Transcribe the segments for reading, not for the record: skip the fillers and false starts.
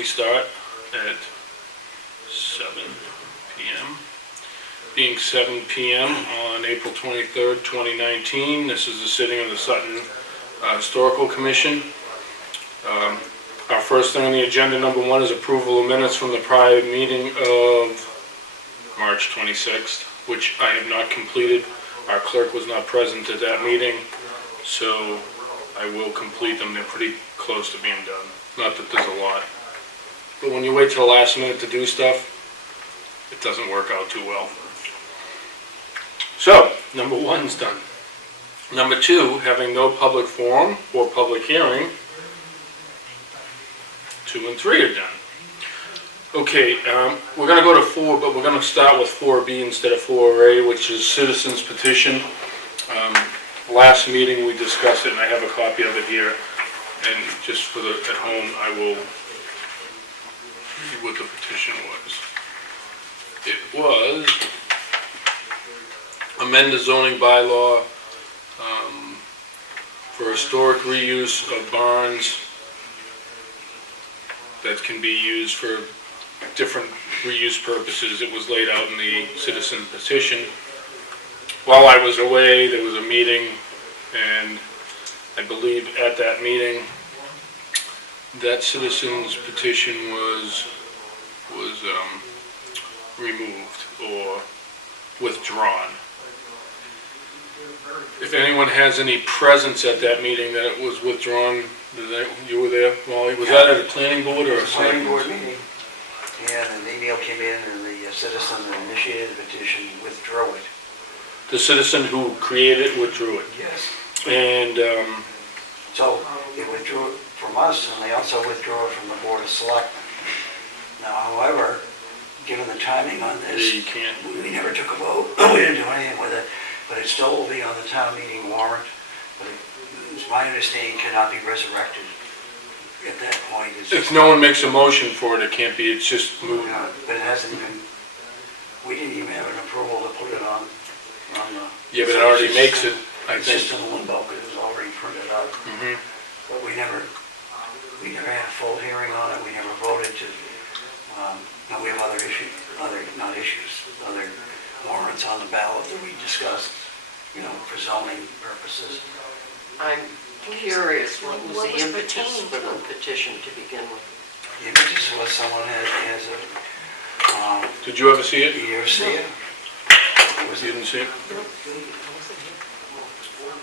we start at 7 p.m. Being 7 p.m. on April 23rd, 2019, this is the sitting of the Sutton Historical Commission. Our first thing on the agenda, number one, is approval of minutes from the prior meeting of March 26th, which I have not completed. Our clerk was not present at that meeting, so I will complete them. They're pretty close to being done. Not that there's a lot. But when you wait till the last minute to do stuff, it doesn't work out too well. So, number one's done. Number two, having no public forum or public hearing, 2 and 3 are done. Okay, we're going to go to 4, but we're going to start with 4B instead of 4A, which is citizens petition. Last meeting we discussed it, and I have a copy of it here. And just for the at home, I will read what the petition was. It was amend the zoning bylaw for historic reuse of barns that can be used for different reuse purposes. It was laid out in the citizen petition. While I was away, there was a meeting, and I believe at that meeting, that citizen's petition was removed or withdrawn. If anyone has any presence at that meeting that it was withdrawn, you were there, Molly? Was that at a planning board or a planning board meeting? Yeah, and the email came in, and the citizen that initiated the petition withdrew it. The citizen who created it withdrew it? Yes. And so they withdrew it from us, and they also withdrew it from the Board of Selectmen. Now, however, given the timing on this, you can't. We never took a vote. We didn't do anything with it, but it still will be on the town meeting warrant. But it's my understanding it cannot be resurrected at that point. If no one makes a motion for it, it can't be. It's just moved. But it hasn't even. We didn't even have an approval to put it on the. Yeah, but it already makes it. I it's think. just in the limbo because it was already printed up. Mm-hmm. But we never had a full hearing on it. We never voted to. Now we have other warrants on the ballot that we discussed, for zoning purposes. I'm curious, what was the impetus for the petition to begin with? The impetus was someone has a. Did you ever see it? Did you ever see it? You didn't see it?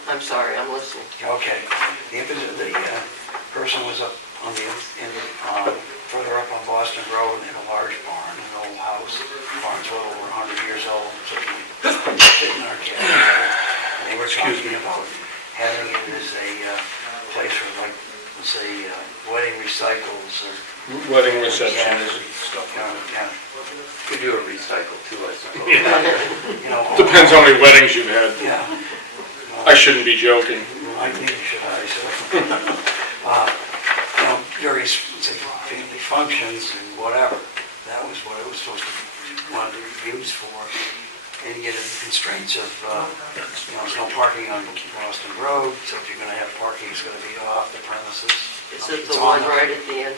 I'm sorry, I'm listening. Okay. The impetus, the person was up on the end of, further up on Boston Road, and they had a large barn, an old house. The barn's well over 100 years old, so we sit in our cabin. And they were talking about having it as a place for, like, let's say, wedding recycles or wedding receptions and stuff. Yeah. Could do a recycle too, I suppose. Yeah. Depends how many weddings you've had. Yeah. I shouldn't be joking. I think should I, so. Various family functions and whatever. That was what it was supposed to be used for. And you get the constraints of, there's no parking on Boston Road, so if you're going to have parking, it's going to be off the premises. Is it the one right at the end?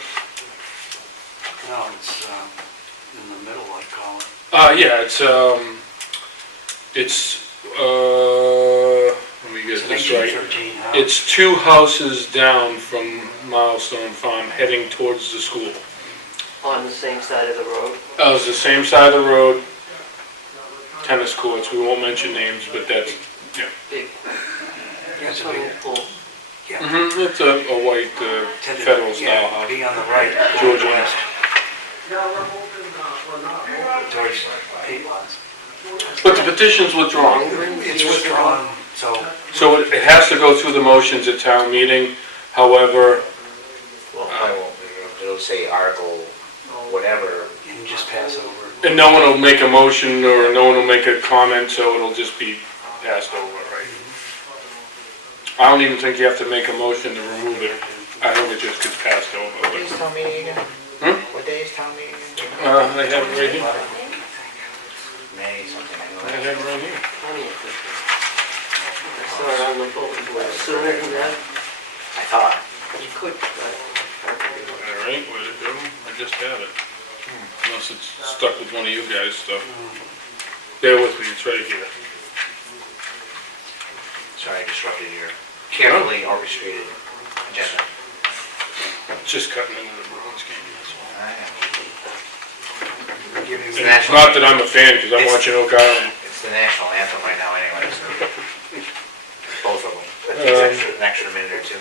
No, it's in the middle, I'd call it. Yeah, let me get this right. It's 2 houses down from Milestone Farm heading towards the school. On the same side of the road? It's the same side of the road. Tennis courts, we won't mention names, but that's, yeah. Big swimming pool. Yeah. Mm-hmm. It's a white federal style house. Being on the right, Georgia. west. George Peatlands. But the petition's withdrawn. It's withdrawn, So it has to go through the motions at town meeting. However, Well, I won't, it'll say article, whatever. you can just pass over. and no one will make a motion or no one will make a comment, so it'll just be passed over, right? I don't even think you have to make a motion to remove it. I think it just gets passed over. What day is town meeting again? What day is town meeting again? I have it right here. May something, I know. I have it right here. I saw it on the bulletin board. Sooner than that, I thought. you could, but. All right, where'd it go? I just have it. Unless it's stuck with one of you guys' stuff. Bear with me, it's right here. Sorry, I disrupted your carefully orchestrated agenda. Just cutting into the Bruins game, that's all. I know. Give you- And it's not that I'm a fan, because I'm watching Oak Island. It's the national anthem right now anyways. Both of them. That takes an extra minute or two.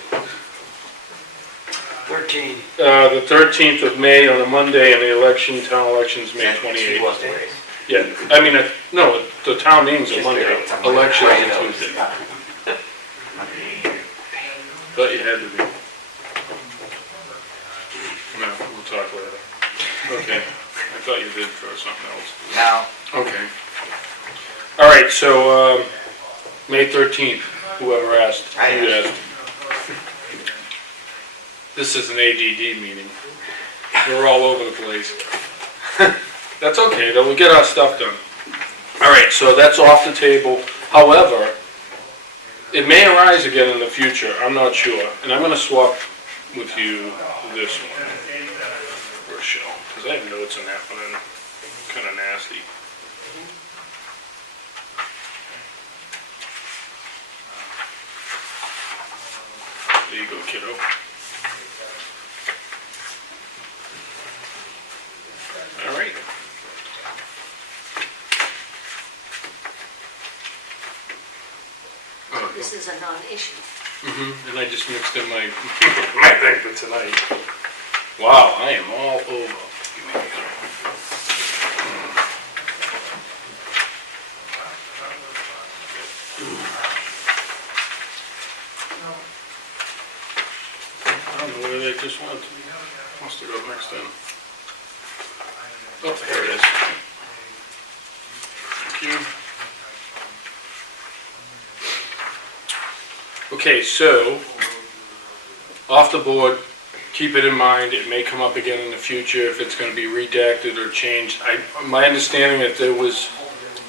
13, The 13th of May on a Monday, and the town election's May That 28th. was the race. Yeah, I mean, no, the town meeting's a Just Monday, it's a Monday. election's Right, a no. Tuesday. Thought you had to be. No, we'll talk later. Okay, I thought you did for something else. Now, Okay. All right, so, May 13th, whoever asked, I you asked. asked. This is an ADD meeting. We're all over the place. That's okay, though, we'll get our stuff done. All right, so that's off the table. However, it may arise again in the future, I'm not sure. And I'm gonna swap with you this one for a show, because I have notes on that one, and kinda nasty. There you go, kiddo. All right. This is a non-issue. And I just mixed in my, my thing for tonight. Wow, I am all over. Give me a- I don't know where they just went. Must have got mixed in. Oh, there it is. Thank you. Okay, so, off the board, keep it in mind, it may come up again in the future if it's gonna be redacted or changed. My understanding that there was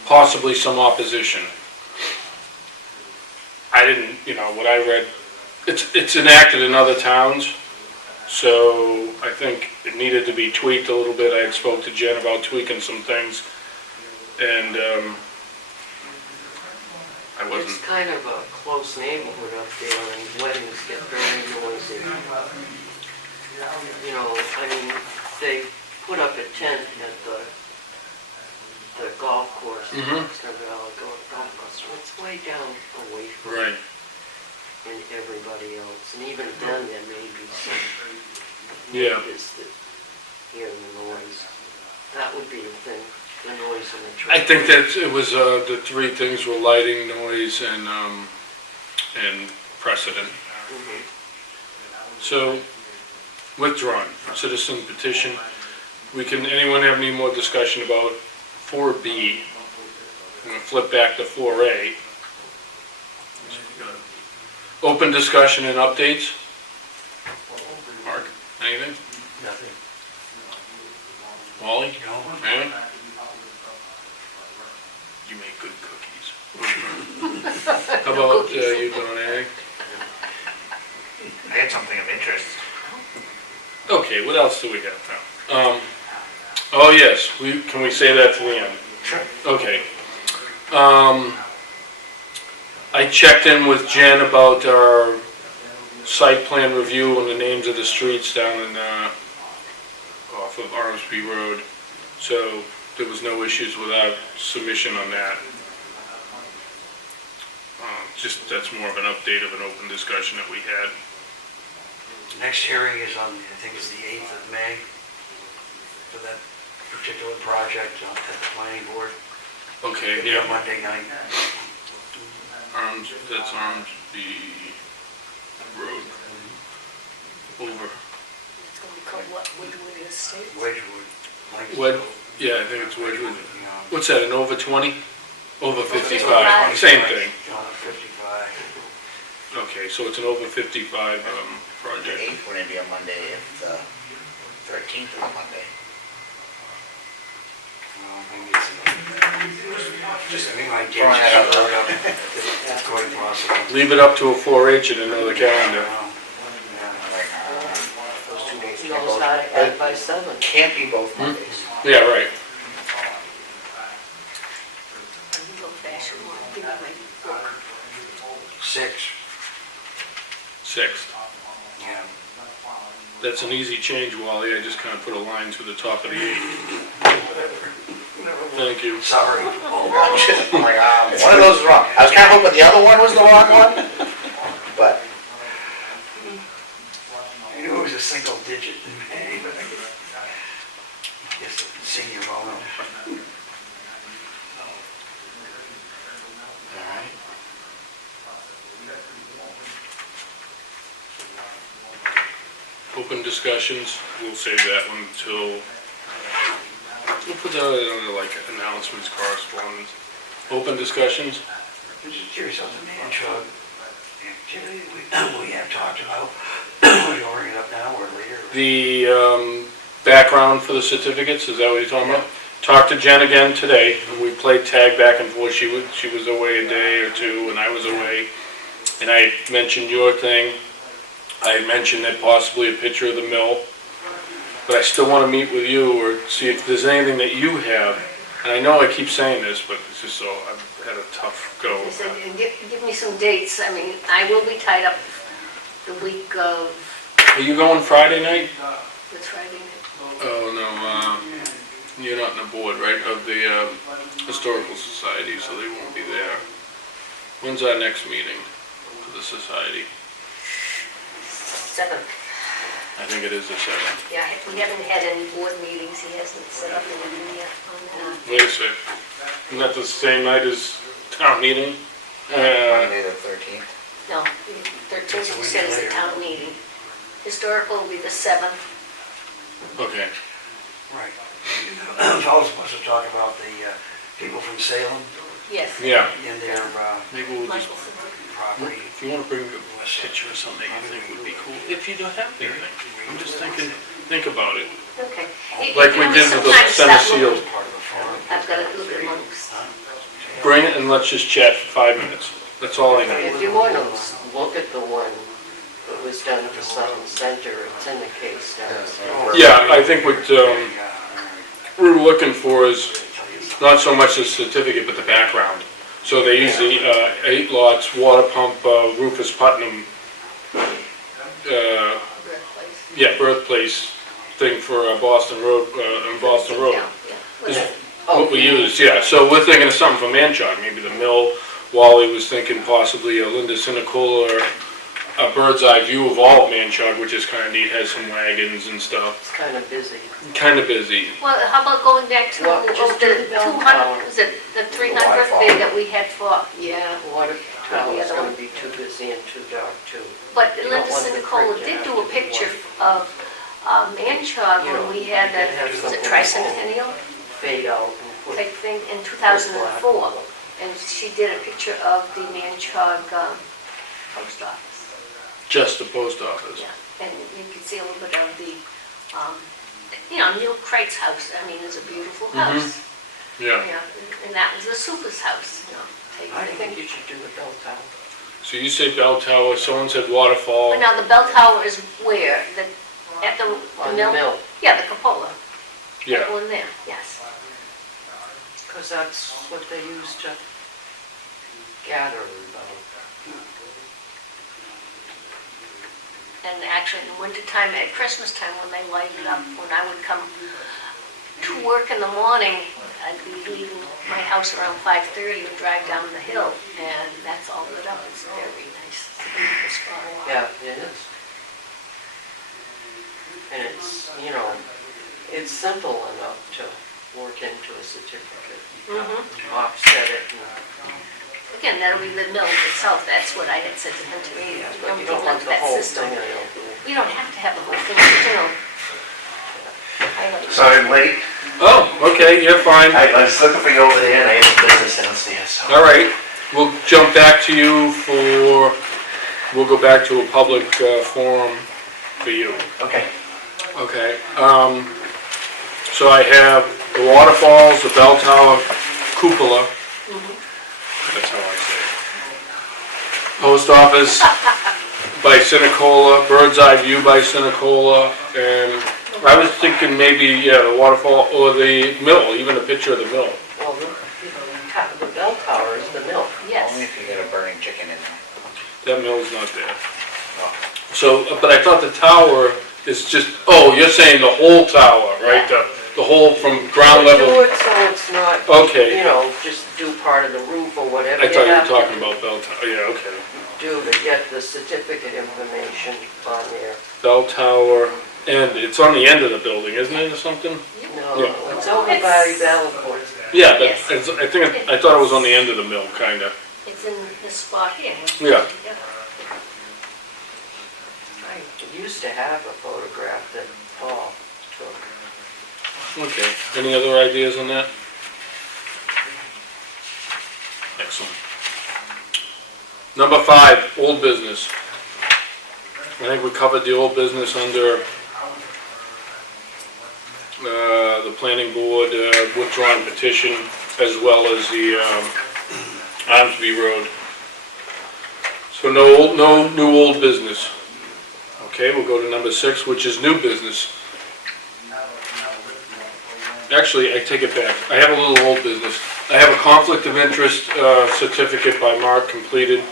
possibly some opposition. I didn't, what I read, it's enacted in other towns, so I think it needed to be tweaked a little bit. I had spoke to Jen about tweaking some things, and, I wasn't. It's kind of a close neighborhood up there, and weddings get very noisy. I mean, they put up a tent at the golf course, next to the golf course, so it's way down away from Right. and everybody else, and even then, there may be some Yeah. neighbors that hear the noise. That would be the thing, the noise and the I traffic. think that it was, the three things were lighting, noise, and precedent. Mhm. So, withdrawn, citizen petition. Anyone have any more discussion about 4B? I'm gonna flip back to 4A. Open discussion and updates. Mark, anything? nothing. Wally? No. Anything? You make good cookies. How about you, Don, anything? I had something of interest. Okay, what else do we have now? Oh yes, can we say that to the end? Sure. Okay. I checked in with Jen about our site plan review and the names of the streets down in, off of Armsby Road. So there was no issues with our submission on that. Just, that's more of an update of an open discussion that we had. Next hearing is on, I think it's the 8th of May for that particular project at the planning board. Okay, Yeah, yeah, Monday night. that's Armsby Road. Over. It's gonna be called what, Woodwood Estates? Wedgewood. What? Yeah, I think it's Wedgewood. Yeah. What's that, an over 20? Over 55, 55. same thing. 55. Okay, so it's an over 55 The project. 8th wouldn't be a Monday if the 13th is a Monday. Maybe it's, just, I mean, I Throwing that out guess. That's quite possible. Leave it up to a 4-H and another calendar. Yeah. Like, those 2 days. Those add by 7. Can't be both Mondays. Yeah, right. You old fashioned one, give me my book. 6, 6th. yeah. That's an easy change, Wally. I just kind of put a line through the top of the 8. Thank you. Sorry. I'm like, one of those is wrong. I was kind of hoping the other one was the wrong one, but I knew it was a single digit in May, but I guess the senior bonus. all right. Open discussions, we'll save that one until, we'll put that under like announcements, correspondence. Open discussions? I'm just curious on the man chug activity we have talked about. We're going to bring it up now or later. The background for the certificates, is that what you're talking about? Talked to Jen again today. We played tag back and forth. She was away a day or two and I was away. And I mentioned your thing. I mentioned that possibly a picture of the mill. But I still want to meet with you or see if there's anything that you have. And I know I keep saying this, but it's just so, I've had a tough go. They said, give me some dates. I mean, I will be tied up the week of, Are you going Friday night? what's Friday night? Oh, no, you're not on the board, right, of the Historical Society, so they won't be there. When's our next meeting for the society? 7th. I think it is the 7th. Yeah, we haven't had any board meetings. He hasn't set up anything yet on that. Wait a sec. Isn't that the same night as town meeting? Monday the 13th. No, 13th you said is the town meeting. Historical will be the 7th. Okay. Right. I was supposed to talk about the people from Salem Yes. Yeah, and their maybe we'll just, Michaelson. property. if you want to bring a picture or something that you think would be cool, if you don't have anything, I'm just thinking, think about it. Okay. Like we did with the Center Seal. Part of the farm. I've got to look at monks. Bring it and let's just chat for 5 minutes. That's all I need. If you want to look at the one that was done at the Sutton Center, it's in the case downstairs. Yeah, I think what we're looking for is not so much the certificate, but the background. So they use the 8 lots, water pump, Rufus Putnam, Birthplace. yeah, birthplace thing for Boston Road, on Boston Road. Yeah, yeah. Is Oh, what we use, yeah. So we're thinking of something for Manchog, maybe the mill. Wally was thinking possibly a Linda Sinicola or a bird's eye view of all of Manchog, which is kind of neat, has some wagons and stuff. It's kind of busy. Kind of busy. Well, how about going back to Well, just do the the bell 200, tower. was it the 300th day that we had for, Yeah, water tower's other going one? to be too busy and too dark too. but You don't Linda want the Sinicola fridge did out do a if you picture want. of Manchog You when know, we had you that, can have was it something tricentennial Fade out and put. type thing in 2004? And she did a picture of the Manchog post office. Just the post office. Yeah, and you can see a little bit of the, Neil Kreitz house. I mean, it's a beautiful house. Yeah. Yeah, and that was the Super's house, type I thing. think you should do the bell tower. So you say bell tower, someone said waterfall. But now the bell tower is where? At the On the mill? mill, Yeah, the cupola. Yeah. That one there, yes. because that's what they use to gather. And actually, in the wintertime, at Christmas time, when they light it up, when I would come to work in the morning, I'd be leaving my house around 5:30 and drive down the hill, and that's all lit up. It's very nice. It's a beautiful spot. Yeah, it is. And it's, it's simple enough to work into a certificate. Offset it, Again, that'll be the mill itself. That's what I had said to him today. but you don't want the that whole system. thing, I don't think. We don't have to have the whole thing, highlight. Sorry I'm late. Oh, okay, you're fine. I was looking for you over there and I have business downstairs, so. All right, we'll jump back to you we'll go back to a public forum for you. Okay. Okay, so I have the waterfalls, the bell tower, cupola. That's how I say it. Post office by Sinicola, bird's eye view by Sinicola, and I was thinking maybe, yeah, the waterfall or the mill, even a picture of the mill. Well, the bell tower is the mill. Only Yes. if you get a burning chicken in there. That mill's not there. So, but I thought the tower is just, oh, you're saying the whole tower, right? The whole from ground Do level? it so it's not, Okay. you know, just do part of the roof or whatever I thought you have were talking to about bell tower, yeah, okay. do to get the certificate information on there. Bell tower, and it's on the end of the building, isn't it, or something? No, Yeah. it's over by Belleport. Yeah, but Yes. I think, I thought it was on the end of the mill, kinda. It's in this spot here. Yeah. I used to have a photograph that Paul took. Okay, any other ideas on that? Excellent. Number 5, old business. I think we covered the old business under the planning board withdrawing petition, as well as the Armsby Road. So no new old business. Okay, we'll go to number 6, which is new business. Actually, I take it back. I have a little old business. I have a conflict of interest certificate by Mark completed.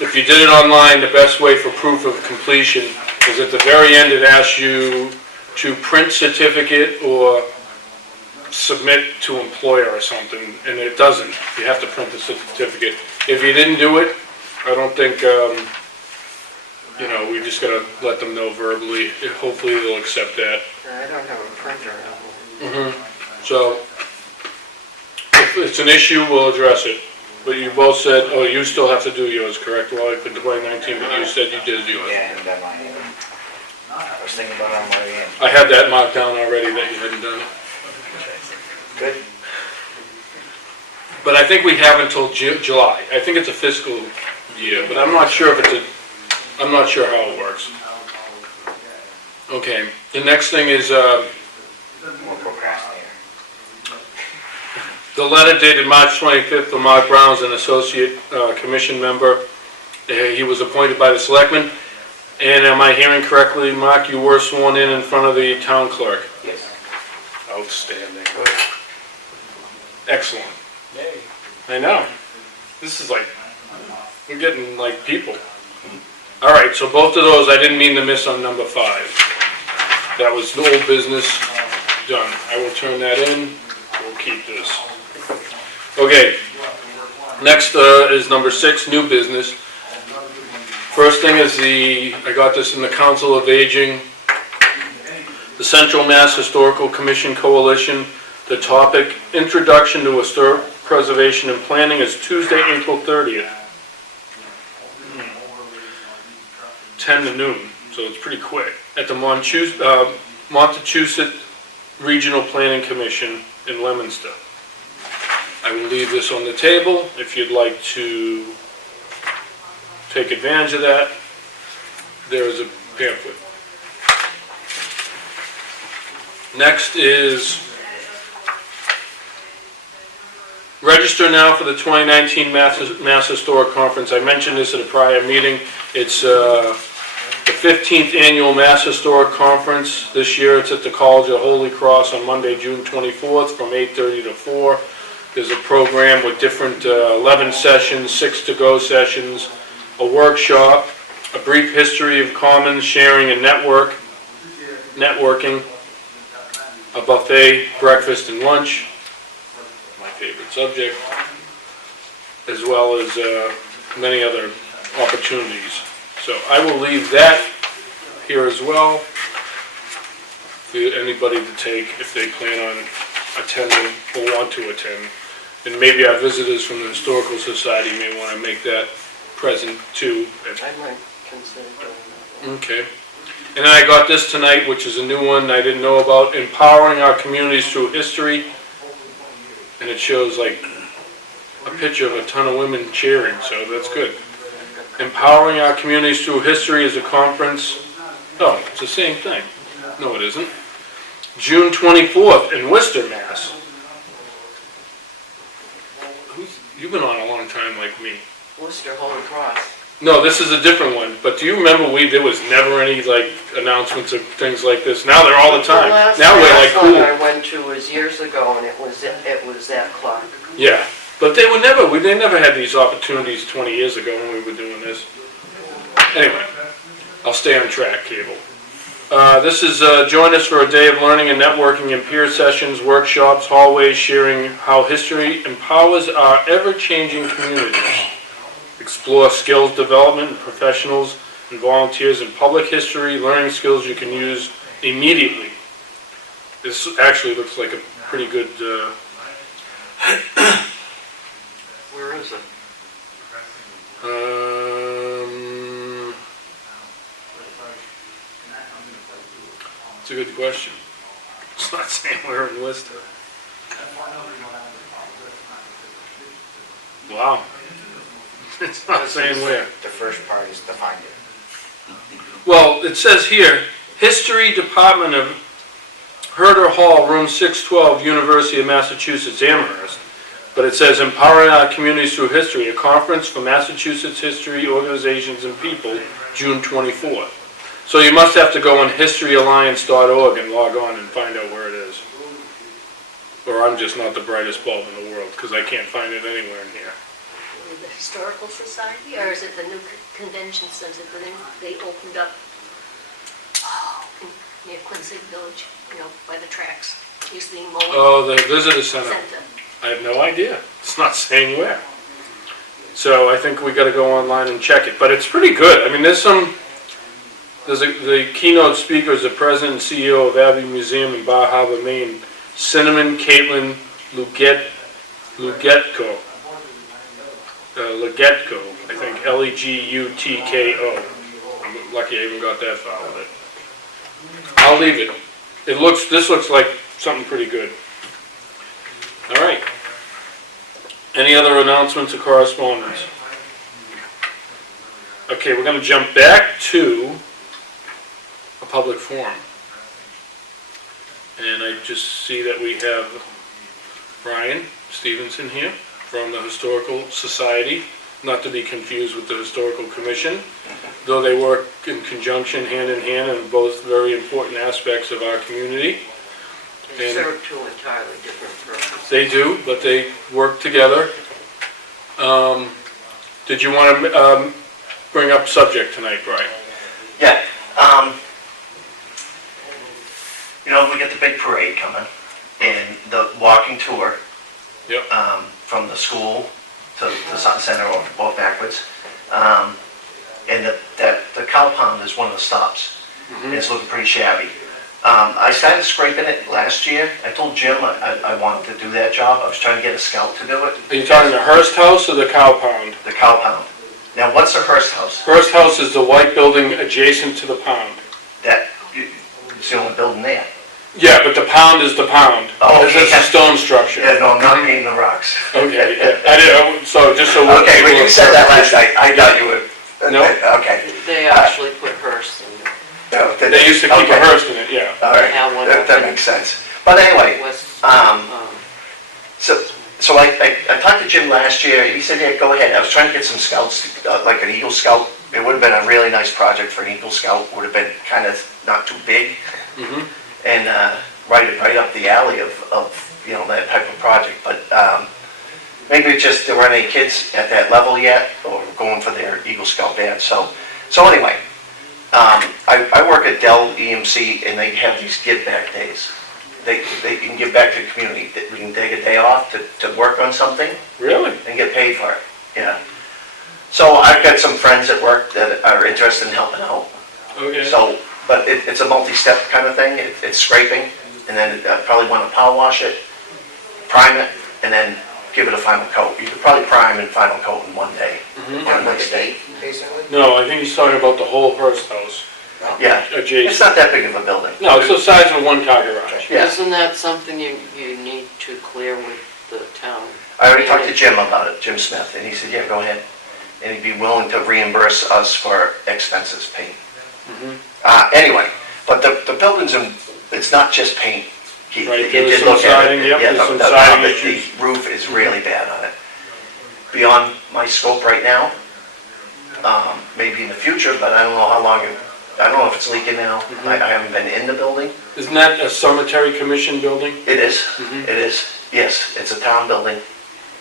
If you did it online, the best way for proof of completion is at the very end it asks you to print certificate or submit to employer or something, and it doesn't. You have to print the certificate. If you didn't do it, I don't think, you know, we just gotta let them know verbally. Hopefully they'll accept that. I don't have a printer. So, if it's an issue, we'll address it. But you both said, oh, you still have to do yours, correct? Well, for 2019, but you said you did yours. Yeah, I haven't done mine either. I was thinking about it on my way in. I had that marked down already that you hadn't done it. Good. But I think we have until July. I think it's a fiscal year, but I'm not sure if it's I'm not sure how it works. Okay, the next thing is, More procrastinator. the letter dated March 25th from Mark Brown's an associate commission member. He was appointed by the selectmen. And am I hearing correctly, Mark, you were sworn in front of the town clerk? Yes. Outstanding. Excellent. I know. This is like, we're getting like people. All right, so both of those, I didn't mean to miss on number 5. That was the old business, done. I will turn that in, we'll keep this. Okay, next is number 6, new business. First thing is I got this in the Council of Aging, the Central Mass Historical Commission Coalition. The topic, Introduction to Historic Preservation and Planning, is Tuesday, April 30th. 10 to noon, so it's pretty quick. At the Montechusett Regional Planning Commission in Leominster. I will leave this on the table if you'd like to take advantage of that. There is a pamphlet. Next is register now for the 2019 Mass Historic Conference. I mentioned this at a prior meeting. It's the 15th Annual Mass Historic Conference. This year it's at the College of Holy Cross on Monday, June 24th from 8:30 to 4. There's a program with different 11 sessions, 6 to-go sessions, a workshop, a brief history of commons, sharing and networking, a buffet, breakfast and lunch, my favorite subject, as well as many other opportunities. So I will leave that here as well for anybody to take if they plan on attending or want to attend. And maybe our visitors from the Historical Society may want to make that present too. I might consider doing that. Okay. And then I got this tonight, which is a new one I didn't know about, Empowering Our Communities Through History. And it shows like a picture of a ton of women cheering, so that's good. Empowering Our Communities Through History is a conference. Oh, it's the same thing. No, it isn't. June 24th in Worcester, Mass. You've been on a long time like me. Worcester Holy Cross. No, this is a different one, but do you remember there was never any like announcements of things like this? Now they're all the time. The last Now we're like marathon cool. I went to was years ago, and it was that Clark. Yeah, but they never had these opportunities 20 years ago when we were doing this. Anyway, I'll stay on track, Cable. This is, join us for a day of learning and networking and peer sessions, workshops, hallways, sharing how history empowers our ever-changing communities. Explore skills development and professionals and volunteers in public history, learning skills you can use immediately. This actually looks like a pretty good, Where is it? it's a good question. It's not saying where in Worcester. Wow. It's not saying where. The first part is to find it. Well, it says here, History Department of Herder Hall, Room 612, University of Massachusetts, Amherst. But it says Empowering Our Communities Through History, a conference for Massachusetts history organizations and people, June 24th. So you must have to go on historyalliance.org and log on and find out where it is. Or I'm just not the brightest bulb in the world, because I can't find it anywhere in here. The Historical Society, or is it the new convention center that they opened up near Quincy Village, by the tracks? Used to be mowing Oh, the visitor center. center. I have no idea. It's not saying where. So I think we got to go online and check it. But it's pretty good. I mean, the keynote speaker is the president and CEO of Abbey Museum in Bar Harbor, Maine, Cinnamon Caitlin Lugetko. Legetko, I think, Legutko. I'm lucky I even got that far with it. I'll leave it. This looks like something pretty good. All right. Any other announcements or correspondence? Okay, we're going to jump back to a public forum. And I just see that we have Brian Stevenson here from the Historical Society, not to be confused with the Historical Commission, though they work in conjunction, hand in hand, in both very important aspects of our community. They And serve two entirely different purposes. they do, but they work together. Did you want to bring up subject tonight, Brian? Yeah, we got the big parade coming, and the walking tour. Yep. From the school to the Sutton Center or backwards. And the cow pound is one of the stops. And it's looking pretty shabby. I started scraping it last year. I told Jim I wanted to do that job. I was trying to get a scout to do it. Are you talking the Hearst House or the Cow Pound? The cow pound. Now, what's the Hearst House? Hearst House is the white building adjacent to the pound. It's the only building there. Yeah, but the pound is the pound. Oh, It's a stone structure. Yeah, no, I'm not painting the rocks. Okay, yeah. Just so. Okay, when you said that last night, I thought you would. No. Okay. They actually put Hearst in No, They used to keep a okay. Hearst in it, yeah. All right, Have one that open. makes sense. But anyway, West. So I talked to Jim last year, he said, yeah, go ahead. I was trying to get some scouts, like an Eagle Scout. It would have been a really nice project for an Eagle Scout, would have been kind of not too big. And right up the alley of that type of project. But maybe it's just there weren't any kids at that level yet, or going for their Eagle Scout badge. So anyway, I work at Dell EMC, and they have these give back days. They can give back to the community. We can take a day off to work on something. Really? And get paid for it, yeah. So I've got some friends at work that are interested in helping out. Okay. So, but it's a multi-step kind of thing. It's scraping, and then I probably want to power wash it, prime it, and then give it a final coat. You could probably prime and final coat in one day, on a nice day. Basically? No, I think he's talking about the whole Hearst House Yeah, it's adjacent. not that big of a building. No, it's the size of a one-car garage. Yeah. Isn't that something you need to clear with the town? I already talked to Jim about it, Jim Smith, and he said, yeah, go ahead. And he'd be willing to reimburse us for expenses paid. Anyway, but the building's it's not just paint. He Right, he there was did some look at siding, it. yep, Yeah, there's some the siding the issues. roof is really bad on it. Beyond my scope right now, maybe in the future, but I don't know how long, I don't know if it's leaking now. I haven't been in the building. Isn't that a cemetery commission building? It is, it is, yes, it's a town building.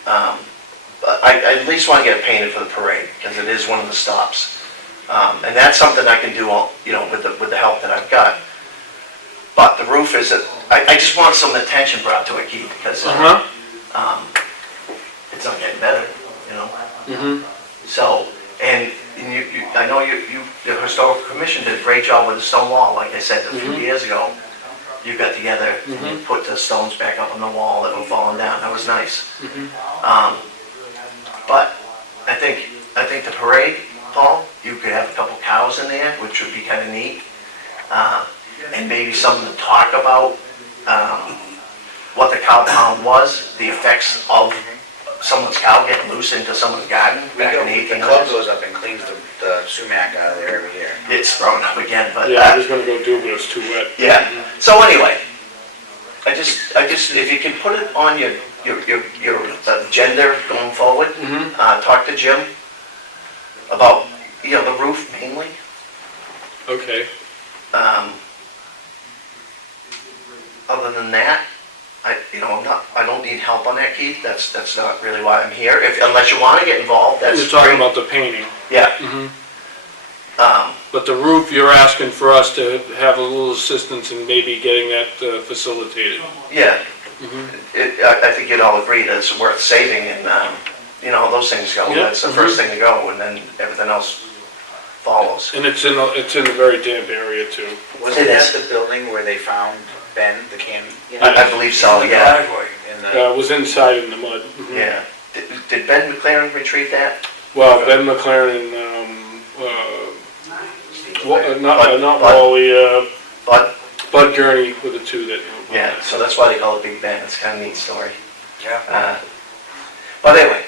But I at least want to get it painted for the parade, because it is one of the stops. And that's something I can do, you know, with the help that I've got. But the roof is, I just want some attention brought to it, Keith, because it's not getting better, you know? So, and I know the historical commission did a great job with the stone wall, like I said a few years ago. You got together and you put the stones back up on the wall that were falling down. That was nice. But I think the parade, Paul, you could have a couple cows in there, which would be kind of neat. And maybe something to talk about what the cow pound was, the effects of someone's cow getting loose into someone's garden back in the The club 1800s. goes up and cleans the sumac out of there every year. It's thrown up again, but Yeah, I was gonna go do it, but it's too wet. yeah. So anyway, I just, if you can put it on your agenda going forward, talk to Jim about, you know, the roof mainly. Okay. Other than that, I don't need help on that, Keith. That's not really why I'm here. Unless you want to get involved, that's You're talking great. about the painting. Yeah. But the roof, you're asking for us to have a little assistance in maybe getting that facilitated. Yeah. I think you'd all agree that it's worth saving, and you know, those things go. Yeah. That's the first thing to go, and then everything else follows. And it's in a very damp area too. Wasn't It that is. the building where they found Ben, the can? I believe so. In the Yeah. driveway, in the, It was inside in the mud. Yeah. Did Ben McLaren retrieve that? Well, Ben McLaren and, not Bud. Wally, Bud? Bud Gurney were the two that knew about Yeah. it. So that's why they call it Big Ben. It's kind of a neat story. yeah. But anyway,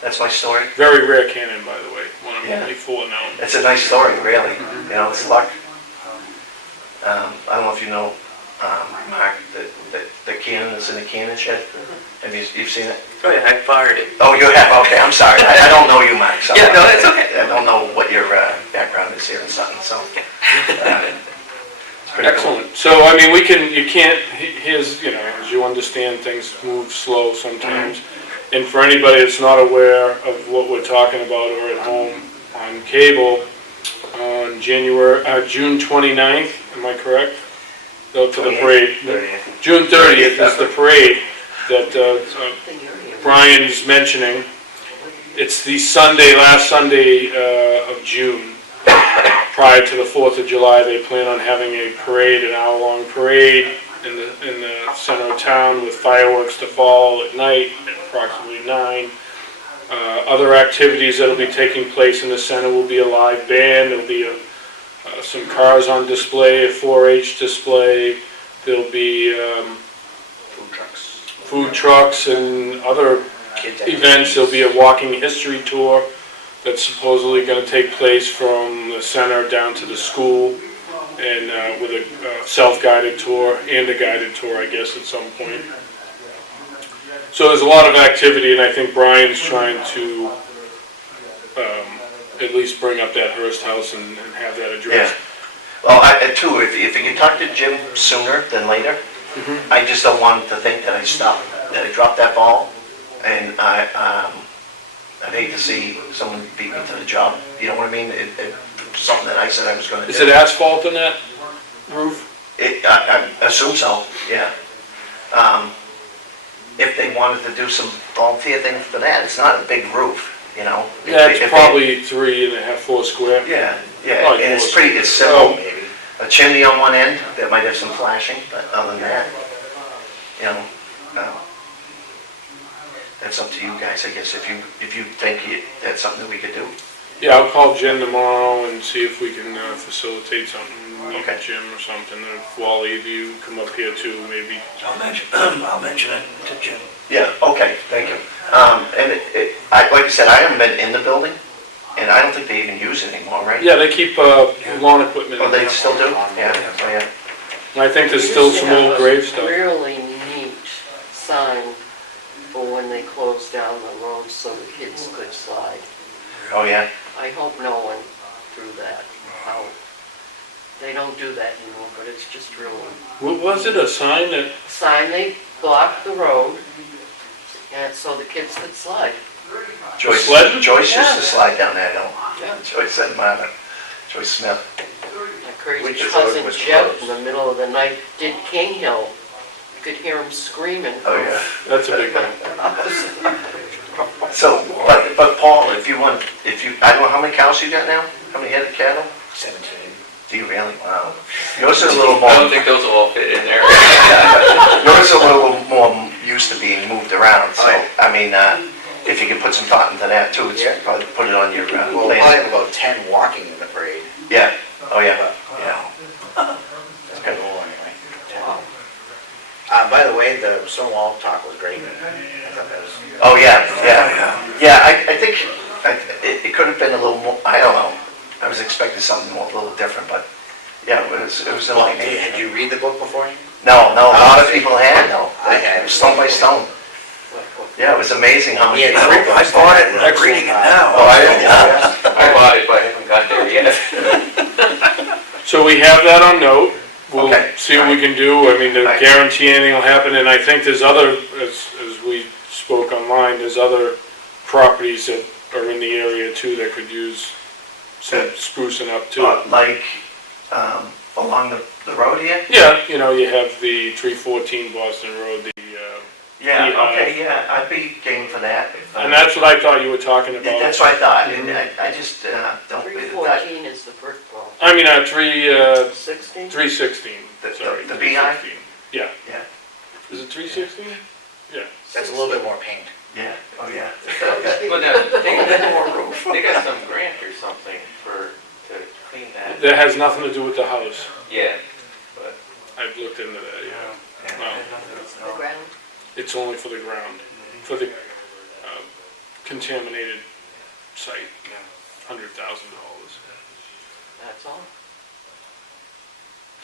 that's my story. Very rare cannon, by the way, one of Yeah. only 4 known. It's a nice story, really. You know, it's luck. I don't know if you know, Mark, the cannon that's in the cannon shed. Have you've seen it? Oh yeah, I fired it. Oh, you have? Okay, I'm sorry. I don't know you, Mark. So Yeah, no, it's okay. I don't know what your background is here in Sutton, so. It's pretty cool. Excellent. So, I mean, here's, you know, as you understand, things move slow sometimes. And for anybody that's not aware of what we're talking about or at home on cable, on June 29th, am I correct? Go to the parade. 30th. June 30th is the parade that Brian's mentioning. It's the last Sunday of June. Prior to the 4th of July, they plan on having a parade, an hour-long parade in the center of town with fireworks to fall at night at approximately 9. Other activities that will be taking place in the center will be a live band. There'll be some cars on display, a 4-H display. There'll be food trucks and other Kids' events. There'll be a walking history tour that's supposedly going to take place from the center down to the school, and with a self-guided tour and a guided tour, I guess, at some point. So there's a lot of activity, and I think Brian's trying to at least bring up that Hearst House and have that Yeah. addressed. Well, too, if you can talk to Jim sooner than later, I just don't want him to think that I stopped, that I dropped that ball, and I'd hate to see someone beat me to the job. You know what I mean? Something that I said I was going to do. Is it asphalt in that roof? I assume so, yeah. If they wanted to do some volunteer thing for that, it's not a big roof, you know? Yeah, If it's they- probably 3.5, 4 square. Yeah, yeah, Probably and it's four. pretty, it's simple, maybe. A chimney on one end that might have some flashing, but other than that, you know, that's up to you guys, I guess, if you think that's something that we could do. Yeah, I'll call Jen tomorrow and see if we can facilitate something, meet Okay. Jim or something, or if Wally, if you come up here too, maybe. I'll mention it to Jim. Yeah, okay, thank you. And like I said, I haven't been in the building, and I don't think they even use it anymore, right? Yeah, they keep lawn equipment. Oh, in they there. still do? Yeah, oh, yeah. And I think there's still some old grave stuff. Really neat sign for when they closed down the road so the kids could slide. Oh, yeah? I hope no one threw that out. They don't do that anymore, but it's just ruined. Was it a sign that, Sign, they blocked the road, and so the kids could slide. Joyce Sled? Joyce used Yeah. to slide down that hill. Yeah. Joyce and Marvin, Joyce Smith. My crazy Which road cousin was Jeff closed? in the middle of the night did King Hill. You could hear him screaming. Oh, yeah. that's a big one. So, but Paul, if you want, I don't know, how many cows you got now? How many head of cattle? 17. Do you really? Wow. Yours is a little more, I don't think those will all fit in there. yours is a little more used to being moved around, so, Right. I mean, if you can put some thought into that too, it's Yeah. probably put it on your Well, I plan. have about 10 walking in the parade. Yeah, oh, yeah, yeah. That's kind of cool anyway. 10. By the way, the Stonewall talk was great. I thought that was. Oh, yeah, yeah. Yeah, I think it could have been a little more, I don't know. I was expecting something more, a little different, but, yeah, it was Well, enlightening. had you read the book before? No, a lot of people had, no. I had. Stone by stone. Yeah, it was amazing how many. Yeah, I bought it and I'm reading it now. Oh, I didn't. I bought it, but I haven't got there yet. So we have that on note. We'll Okay. see what we can do. I mean, to Right. guarantee anything will happen, and I think there's other, as we spoke online, there's other properties that are in the area too that could use some sprucing up too. Like, along the road here? Yeah, you know, you have the 314 Boston Road, Yeah, Yeah. okay, yeah, I'd be game for that. and that's what I thought you were talking about. That's what I thought, and I just, don't, that, 314 is the brick wall. I mean, 16? 316, The- sorry. the beehive? 316. Yeah. Yeah. Is it 316? Yeah. That's a little bit more paint. yeah, oh, yeah. But they got some grant or something to clean that. That has nothing to do with the house. Yeah. I've looked into that, yeah. Well, The ground. it's only for the ground, for the contaminated site, $100,000. That's all?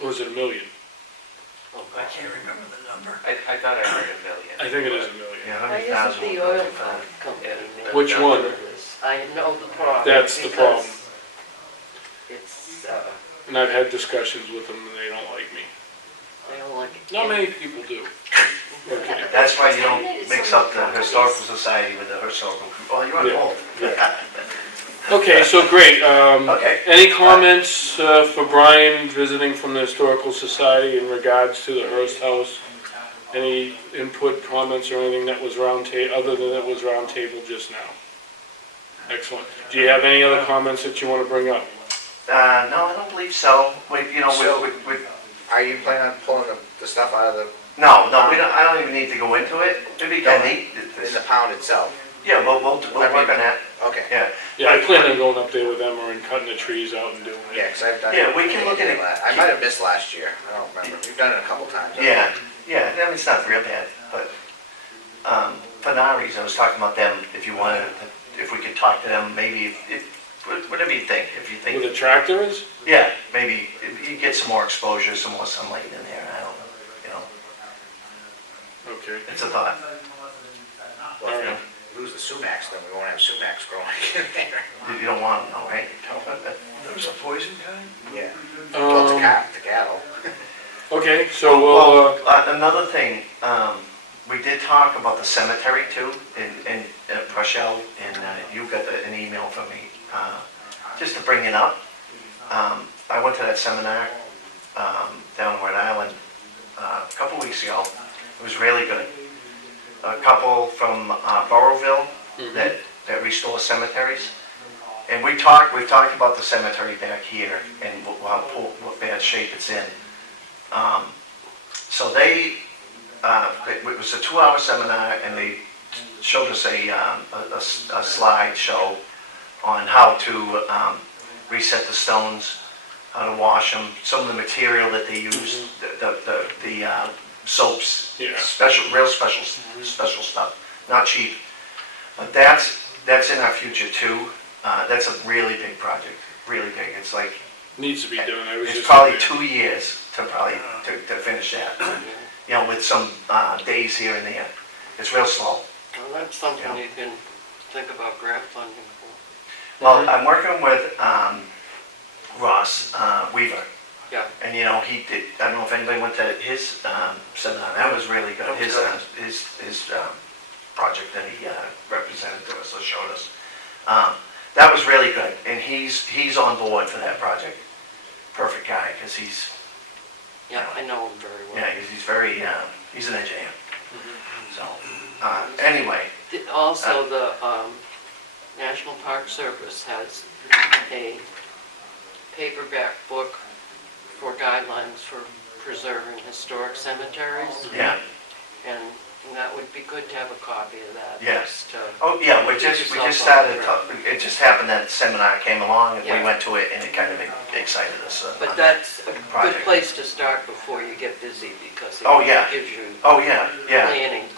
Or is it $1 million? I can't remember the number. I thought I heard $1 million. I think it is $1 million. Yeah, Why 100,000. isn't the oil company? named Which one? this? I know the problem. That's the problem. because It's, And I've had discussions with them and they don't like me. they don't like it. Not many people do. Okay. That's why you don't mix up the historical society with the historical, well, you're on Yeah. both. Okay, so great. Okay. Any comments for Brian visiting from the Historical Society in regards to the Hearst House? Any input, comments, or anything that was other than that was round table just now? Excellent. Do you have any other comments that you want to bring up? No, I don't believe so. So- Are you planning on pulling the stuff out of No, we don't, I don't even need to go into it. It'd be kind of neat. in the pound itself? Yeah, we'll work on that, Okay. yeah. Yeah, I plan on going up there with Emma and cutting the trees out and doing it. Yeah, 'cause I've done. Yeah, we can look at it. I might have missed last year. I don't remember. We've done it a couple times. Yeah, I mean, it's not real bad, but, Fanaris, I was talking about them, if you wanted, if we could talk to them, maybe, whatever you think, if you Where think, the tractor is? yeah, maybe you get some more exposure, some more sunlight in there, I don't know, Okay. it's a thought. Well, if we lose the sumacs, then we won't have sumacs growing in there. You don't want them, right? There's a poison kind? Yeah. Well, Um, the cattle. Okay, so we'll, Another thing, we did talk about the cemetery too, in Rochelle, and you got an email from me, just to bring it up. I went to that seminar down in Rhode Island a couple weeks ago. It was really good. A couple from Burrowville that restore cemeteries. And we've talked about the cemetery back here and what bad shape it's in. So it was a 2-hour seminar, and they showed us a slideshow on how to reset the stones, how to wash them, some of the material that they use, the soaps, Yeah. real special stuff, not cheap. But that's in our future too. That's a really big project, really big. It's like, needs to be done. I was it's just. probably 2 years to finish that. With some days here and there. It's real slow. Well, that's something you can think about grant funding for. Well, I'm working with, Ross, Weaver. Yeah. And you know, he did, I don't know if anybody went to his, seminar, that was really good. His project that he, represented to us, or showed us. That was really good, and he's on board for that project. Perfect guy, because he's, Yeah, I know him very well. yeah, he's very, he's an engineer. So, anyway, Also, the National Park Service has a paperback book for guidelines for preserving historic cemeteries, yeah, and that would be good to have a copy of that. Yes. just to- oh, yeah, we just started, it just happened that seminar came along, and we Yeah. went to it, and it kind of excited us. But that's a good project. place to start before you get busy, because Oh, it yeah. gives you Oh, yeah, yeah, planning.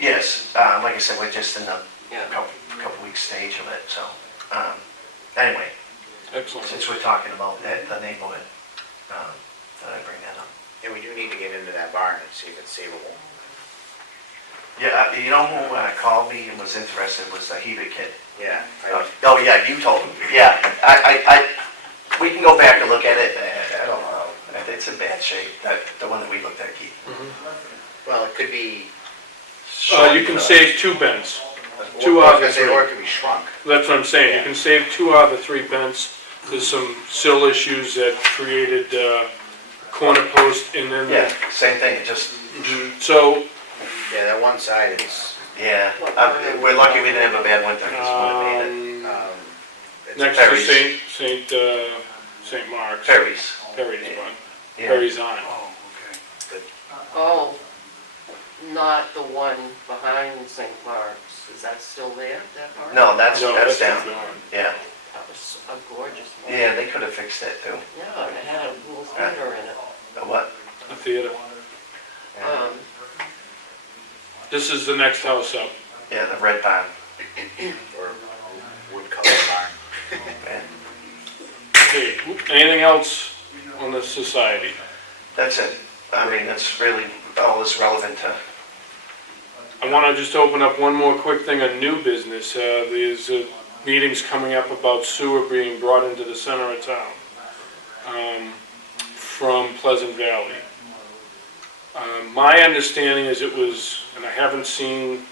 yes, like I said, we're just in the Yeah. couple weeks stage of it, so, anyway, Excellent. since we're talking about the neighborhood, thought I'd bring that up. And we do need to get into that barn and see if it's savable. Yeah, you know who called me and was interested was the Hebert kid. Yeah. Oh, yeah, you told him, yeah, we can go back and look at it, I don't know, it's in bad shape, the one that we looked at, Keith. Well, it could be. You can save 2 bents. Two Or out of three. Or it could be shrunk. That's what I'm saying, you can save 2 out of the 3 bents. There's some sill issues that created corner post and then. Yeah, same thing, it just, So, Yeah, that one side is, yeah, we're lucky we didn't have a bad winter, because we would have made it. it's next to Perry's. St. Mark's. Perry's. Perry's one. Yeah. Perry's on. Oh, okay. Oh, not the one behind St. Mark's, is that still there, that part? No, that's No, down, gone. yeah. That was a gorgeous one. Yeah, they could have fixed that too. Yeah, it had a little theater in it. What? The theater. Um, This is the next house up. Yeah, the red barn. or wood color barn. Yeah. Okay, anything else on the society? That's it. I mean, that's really all that's relevant to, I want to just open up one more quick thing on new business. There's meetings coming up about sewer being brought into the center of town from Pleasant Valley. My understanding is it was, and I haven't seen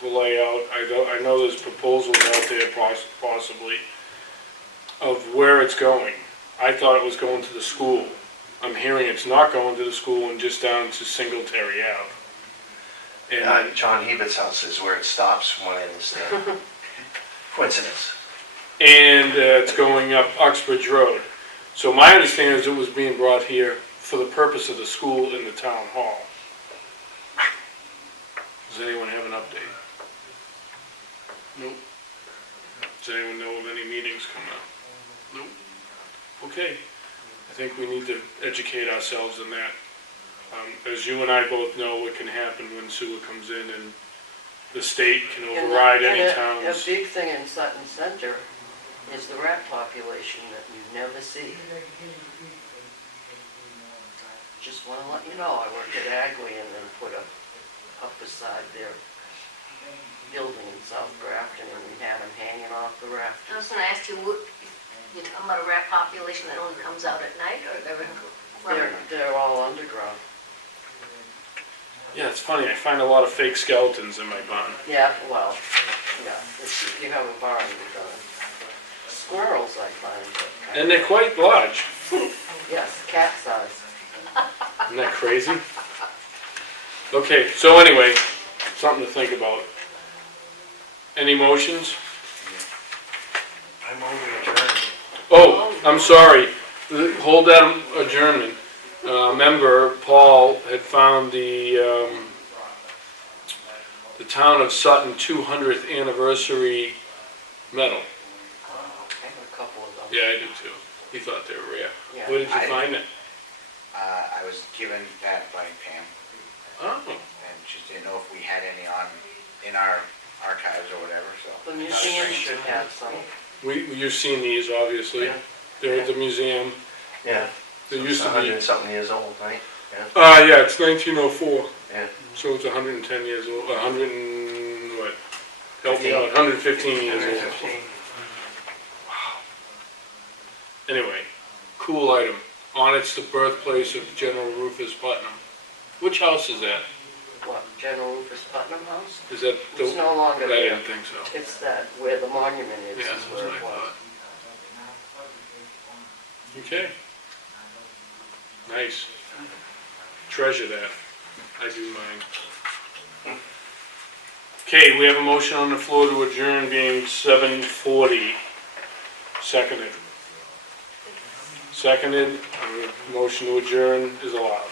the layout, I know there's proposals out there possibly of where it's going. I thought it was going to the school. I'm hearing it's not going to the school and just down to Singletary Ave. And John Hebert's house is where it stops from what I understand. Coincidence. and it's going up Uxbridge Road. So my understanding is it was being brought here for the purpose of the school in the town hall. Does anyone have an update? Nope. Does anyone know of any meetings coming up? Nope. Okay. I think we need to educate ourselves in that. As you and I both know, what can happen when sewer comes in and the state can override any A town's. big thing in Sutton Center is the rat population that you never see. Just want to let you know, I worked at Agley and then put up beside their building in South Grafton, and we had them hanging off the I rafters. was gonna ask you, you're talking about a rat population that only comes out at night, or they're in? They're all underground. Yeah, it's funny, I find a lot of fake skeletons in my barn. Yeah, well, yeah, if you have a barn, you're done. Squirrels, I find. And they're quite large. Yes, cat size. Isn't that crazy? Okay, so anyway, something to think about. Any motions? I'm over adjourned. Oh, I'm sorry. Hold that adjournment. Member Paul had found the town of Sutton 200th anniversary medal. I have a couple of them. Yeah, I do too. He thought they were rare. Yeah. Where did you find it? I was given that by Pam, Oh, and she didn't know if we had any in our archives or whatever, so. The museum should have some. you've seen these, obviously. Yeah. They're at the museum. Yeah. They used to be. 100 and something years old, right? Yeah, it's 1904. Yeah. So it's 110 years old, 100 and what? Help me out, 115 years old. 115. Anyway, cool item. On it's the birthplace of General Rufus Putnam. Which house is that? What, General Rufus Putnam House? Is that the? It's no longer I there. didn't think so. It's that, where the monument is, Yeah, is that's where what I it was. thought. Okay. Nice. Treasure that. I do mine. Okay, we have a motion on the floor to adjourn being 7:40. Seconded. Seconded, motion to adjourn is allowed.